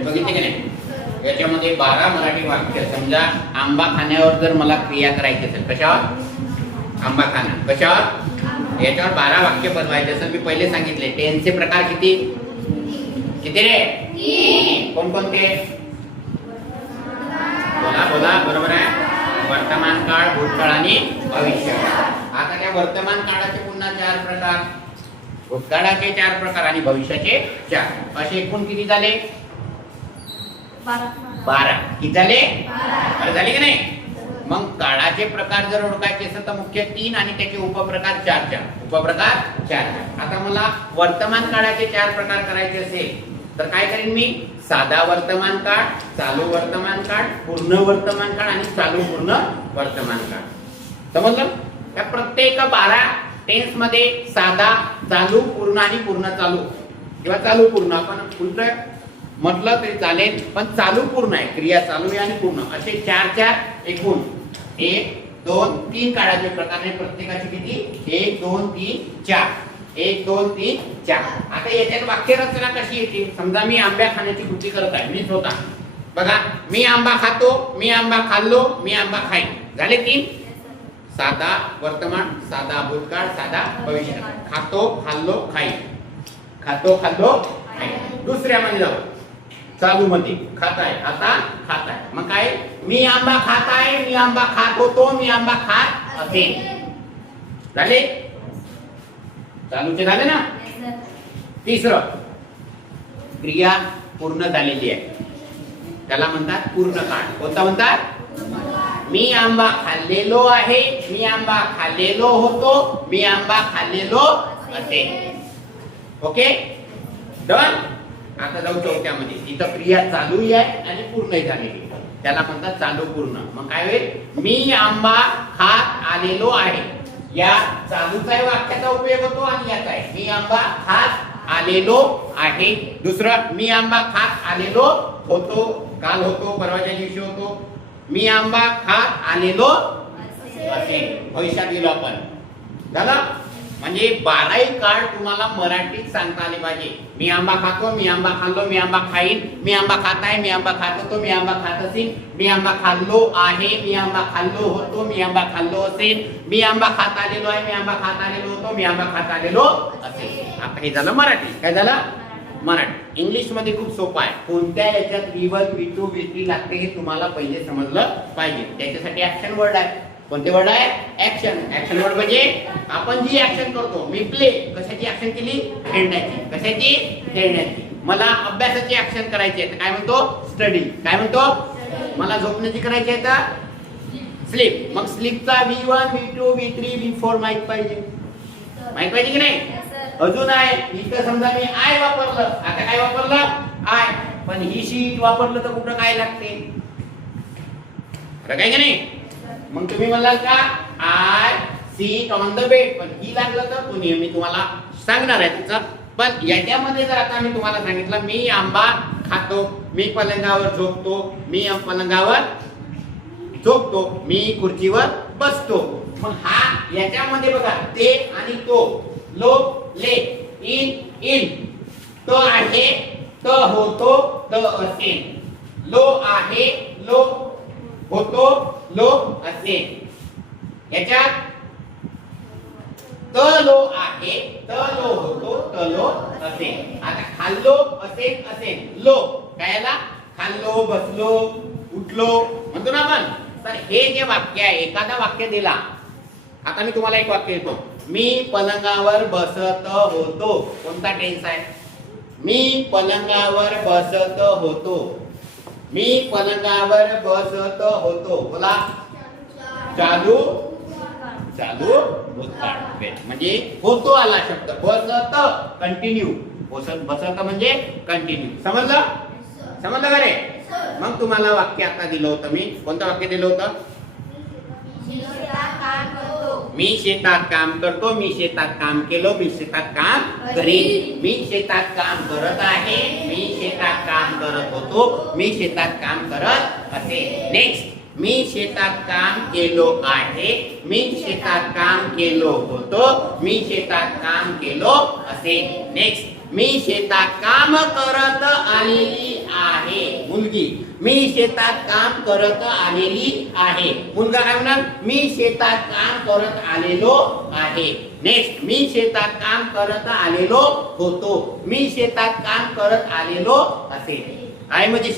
हे बघितले की नाही? याच्यामध्ये 12 मराठी वाक्य. समजा आंबा खाण्यावर जर मला क्रिया करायची असेल, कशावर? आंबा खाणं. कशावर? याच्यावर 12 वाक्य बनवायचे असेल. मी पहिले सांगितले टेन्सचे प्रकार किती किती रे? 3. कोणकोणते? बोला बोला. बरोबर आहे. वर्तमान काळ, भूतकाळ आणि भविष्य. आता त्या वर्तमान काळाचे पुन्हा 4 प्रकार, भूतकाळाचे 4 प्रकार आणि भविष्याचे 4. असे एकूण किती झाले? 12. किती झाले? 12 झाले की नाही? मग काळाचे प्रकार जर ओळखायचे असेल तर मुख्य 3 आणि त्याचे उपप्रकार 4. उपप्रकार 4. आता मला वर्तमान काळाचे 4 प्रकार करायचे असेल तर काय करेन मी? साधा वर्तमान काळ, चालू वर्तमान काळ, पूर्ण वर्तमान काळ आणि चालू पूर्ण वर्तमान काळ. समजलं? त्या प्रत्येक 12 टेन्स मध्ये साधा, चालू, पूर्ण आणि पूर्ण चालू किंवा चालू पूर्ण आपण उलट म्हटलं तरी चालेल, पण चालू पूर्ण आहे. क्रिया चालू आहे आणि पूर्ण असे 4 एकूण 1 2 3 काळाचे प्रकार आहे. प्रत्येकाचे किती? 1 2 3 4. 1 2 3 4. आता याच्यात वाक्य रचना कशी येते? समजा मी आंबा खाण्याची कृती करत आहे, मी स्वतः. बघा, मी आंबा खातो, मी आंबा खाल्लो, मी आंबा खाईन. झाले 3. साधा वर्तमान, साधा भूतकाळ, साधा भविष्य. खातो, खाल्लो, खाईन. खातो, खाल्लो, खाईन. दुसऱ्या मध्ये जाऊ. चालू मध्ये खाताय, आता खाताय. मग काय? मी आंबा खाताय, मी आंबा खात होतो, मी आंबा खात असेल. झाले? चालूचे झाले ना? तिसरं, क्रिया पूर्ण झालेली आहे, त्याला म्हणतात पूर्ण काळ. कोणता म्हणतात? मी आंबा खाल्लेलो आहे, मी आंबा खाल्लेलो होतो, मी आंबा खाल्लेलो असेल. Okay, done. आता जाऊ चौथ्यामध्ये. इथं क्रिया चालू आहे आणि पूर्ण झालेली, त्याला म्हणतात चालू पूर्ण. मग काय होईल? मी आंबा खात आलेलो आहे. या चालूचा वाक्याचा उपयोग होतो आणि याचा आहे. मी आंबा खात आलेलो आहे. दुसरं, मी आंबा खात आलेलो होतो, काल होतो, परवाच्या दिवशी होतो. मी आंबा खात आलेलो असेल, भविष्यात गेलो आपण. झालं? म्हणजे 12 काळ तुम्हाला मराठीत सांगता आले पाहिजे. मी आंबा खातो, मी आंबा खाल्लो, मी आंबा खाईन, मी आंबा खात आहे, मी आंबा खात होतो, मी आंबा खात असेल, मी आंबा खाल्लो आहे, मी आंबा खाल्लो होतो, मी आंबा खाल्लो असेल, मी आंबा खात आलेलो आहे, मी आंबा खात आलेलो होतो, मी आंबा खात आलेलो असेल. आता हे झालं मराठी. काय झालं? मराठी. इंग्लिश मध्ये खूप सोपं आहे. कोणत्या याच्यात V1 V2 V3 लागते हे तुम्हाला पहिले समजलं पाहिजे. त्याच्यासाठी ऍक्शन वर्ड आहे. कोणते वर्ड आहे? ऍक्शन. ऍक्शन वर्ड म्हणजे आपण जी ऍक्शन करतो. मी प्ले, कशाची ऍक्शन केली? खेळण्याची. कशाची? खेळण्याची. मला अभ्यासाची ऍक्शन करायची आहे, काय म्हणतो? स्टडी. काय म्हणतो? मला झोपण्याची करायची आहे तर स्लीप. मग स्लीपचा V1 V2 V3 V4 माहित पाहिजे. माहित पाहिजे की नाही? अजून आहे. इथं समजा मी आय वापरलं, आता काय वापरलं? आय. पण ही शीट वापरलं तर कुठं काय लागते? काय की नाही? मग तुम्ही म्हणाल का I sit on the bed, पण ही लागलं तर तुम्ही, मी तुम्हाला सांगणार आहे तिचं. पण याच्यामध्ये जर आता मी तुम्हाला सांगितलं मी आंबा खातो, मी पलंगावर झोपतो, मी पलंगावर झोपतो, मी खुर्चीवर बसतो. मग हा याच्यामध्ये बघा ते आणि तो, लो ले, इन तो आहे, तो होतो, तो असेल. लो आहे, लो होतो, लो असेल. याच्यात त लो आहे, त लो होतो, त लो असेल. आता खाल्लो असेल, लो कायला? खाल्लो, बसलो, उठलो म्हणतो ना आपण. तर हे जे वाक्य आहे, एखादा वाक्य दिला. आता मी तुम्हाला एक वाक्य देतो. मी पलंगावर बसत होतो. कोणता टेन्स आहे? मी पलंगावर बसत होतो. मी पलंगावर बसत होतो. बोला. चालू भूतकाळ. म्हणजे होतो आला शब्द. बसत कंटिन्यू. बसत म्हणजे कंटिन्यू. समजलं? समजलं का रे? मग तुम्हाला वाक्य आता दिलं होतं मी. कोणतं वाक्य दिलं होतं? मी शेतात काम करतो, मी शेतात काम केलो, मी शेतात काम करीन. मी शेतात काम करत आहे, मी शेतात काम करत होतो, मी शेतात काम करत असेल. नेक्स्ट, मी शेतात काम केलो आहे, मी शेतात काम केलो होतो, मी शेतात काम केलो असेल. नेक्स्ट, मी शेतात काम करत आलेली आहे. आहे. मुलगी, मी शेतात काम करत आलेली आहे. मुलगा काय म्हणाल? मी शेतात काम करत आलेलो आहे. नेक्स्ट, मी शेतात काम करत आलेलो होतो. मी शेतात काम करत आलेलो असेल. आहे म्हणजे